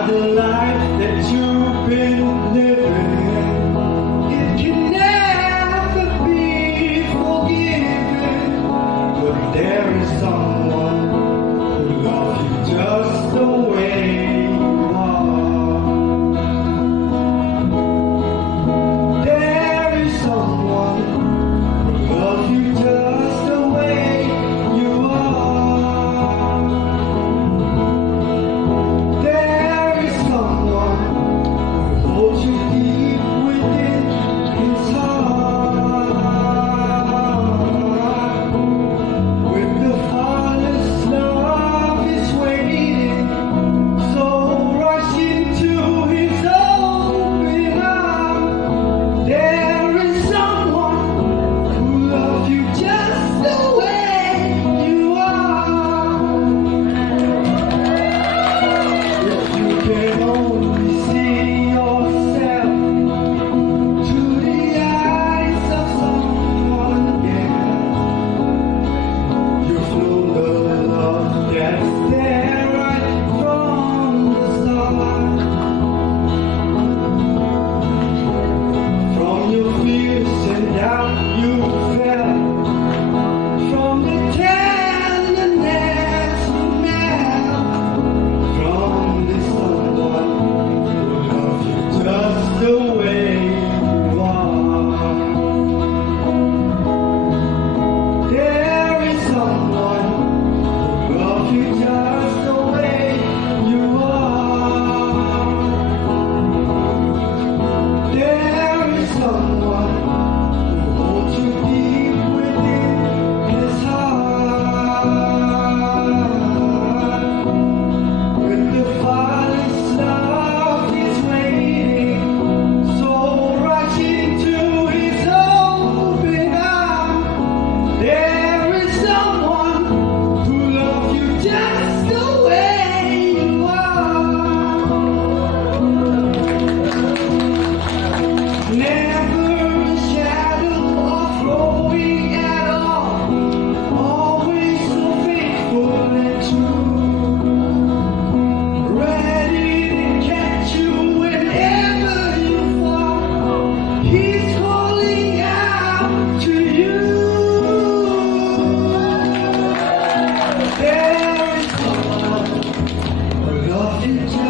are the life that you've been living. It can never be forgiven, but there is someone who loves you just the way you are. There is someone who loves you just the way you are. There is someone who holds you deep within his heart. With the father's love is waiting, so rush into his open arms. There is someone who loves you just the way you are. If you can only see yourself through the eyes of someone else, you'll know the love that's there right from the start. From your fears and doubt you felt, from the tenderness you met, from this someone who loves you just the way you are. There is someone who loves you just the way you are. There is someone who holds you deep within his heart. With the father's love is waiting, so rush into his open arms. There is someone who loves you just the way you are. Never a shadow of growing at all, always so faithful and true, ready to catch you whenever you fall. He's calling out to you. There is someone who loves you just